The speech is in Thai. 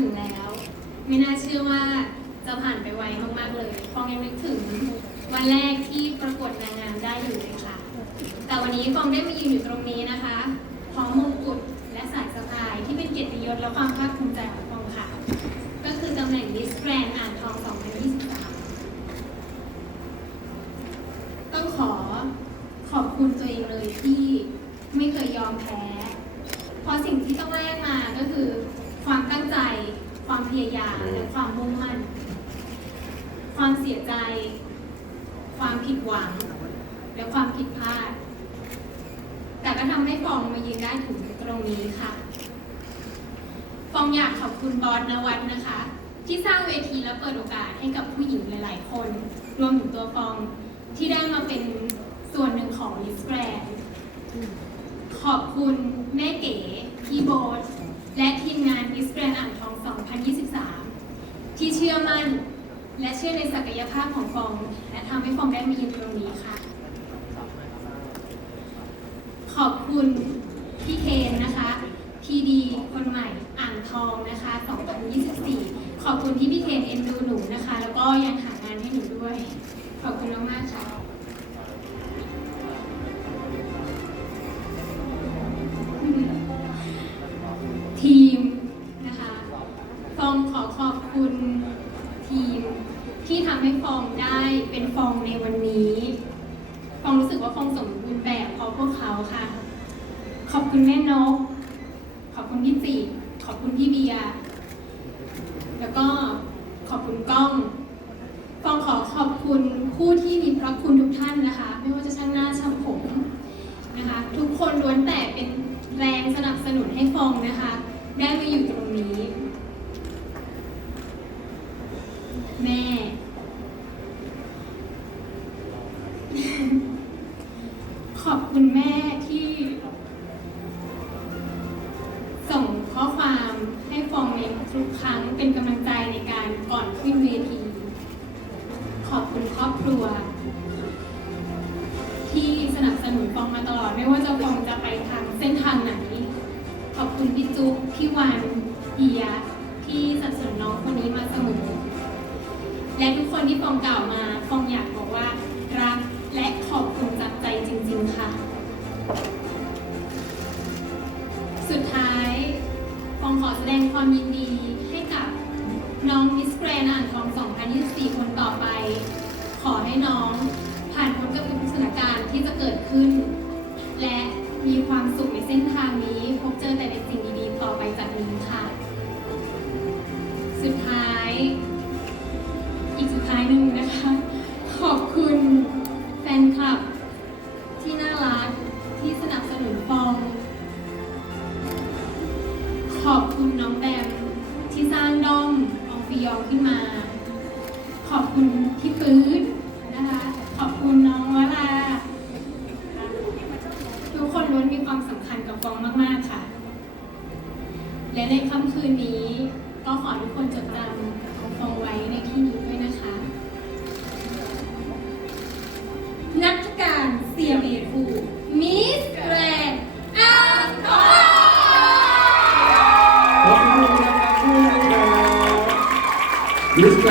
ถึงแล้ว ไม่น่าเชื่อว่าจะผ่านไปไวมากๆเลยฟองยังนึกถึงวันแรกที่ประกวดนางงามได้อยู่เลยค่ะ แต่วันนี้ฟองได้มายืนอยู่ตรงนี้นะคะพร้อมมงกุฎและสายสะพายที่เป็นเกียรติยศและความภาคภูมิใจของฟองค่ะ ก็คือตำแหน่ง Miss Grand อ่างทอง 2023 ต้องขอขอบคุณตัวเองเลยที่ไม่เคยยอมแพ้ เพราะสิ่งที่ต้องแลกมาก็คือ ความตั้งใจ ความพยายามและความมุ่งมั่น ความเสียใจ ความผิดหวัง และความผิดพลาด แต่ก็ทำให้ฟองมายืนได้ถึงตรงนี้ค่ะฟองอยากขอบคุณบอสนวัดนะคะ ที่สร้างเวทีและเปิดโอกาสให้กับผู้หญิงหลาย ๆ คน รวมถึงตัวฟองที่ได้มาเป็นส่วนหนึ่งของ Miss Grand ขอบคุณแม่เก๋พี่โบท และทีมงาน Miss Grand อ่างทอง 2023 ที่เชื่อมั่น และเชื่อในศักยภาพของฟอง และทำให้ฟองได้มายืนตรงนี้ค่ะ ขอบคุณพี่เคนนะคะพีดีคนใหม่อ่างทองนะคะ 2024 ขอบคุณที่พี่เคนเอ็นดูหนูนะคะ แล้วก็ยังหางานให้หนูด้วย ขอบคุณมากๆค่ะ ทีมนะคะฟองขอขอบคุณทีมที่ทำให้ฟองได้เป็นฟองในวันนี้ฟองรู้สึกว่าฟองสมบูรณ์แบบเพราะพวกเขาค่ะ ขอบคุณแม่นก ขอบคุณพี่จีขอบคุณพี่เบียแล้วก็ขอบคุณก้องฟองขอขอบคุณผู้ที่มีพระคุณทุกท่านนะคะ ไม่ว่าจะช่างหน้าช่างผมนะคะ ทุกคนล้วนแต่เป็นแรงสนับสนุนให้ฟองนะคะ ได้มาอยู่ตรงนี้ แม่ ขอบคุณแม่ที่ ส่งข้อความให้ฟองในทุกครั้งเป็นกำลังใจในการก่อนขึ้นเวที ขอบคุณครอบครัว ที่สนับสนุนฟองมาตลอดไม่ว่าจะฟองจะไปทางเส้นทางไหน ขอบคุณพี่จุ๊บพี่วันเฮียที่สนับสนุนน้องคนนี้มาเสมอและทุกคนที่ฟองกล่าวมาฟองอยาก แสดงความยินดีให้กับน้องมิสแกรนอ่างทอง 2024 คนต่อไป ขอให้น้อง อบคุณน้องแบมที่สร้างด้อมอองฟิยองขึ้นมา ขอบคุณพี่ปื้ดนะคะ ขอบคุณน้องวลาทุกคนล้วนมีความสำคัญกับฟองมาก ๆ ค่ะ และในค่ำคืนนี้ก็ขอทุกคนจดจำของฟองไว้ในที่นี้ This kind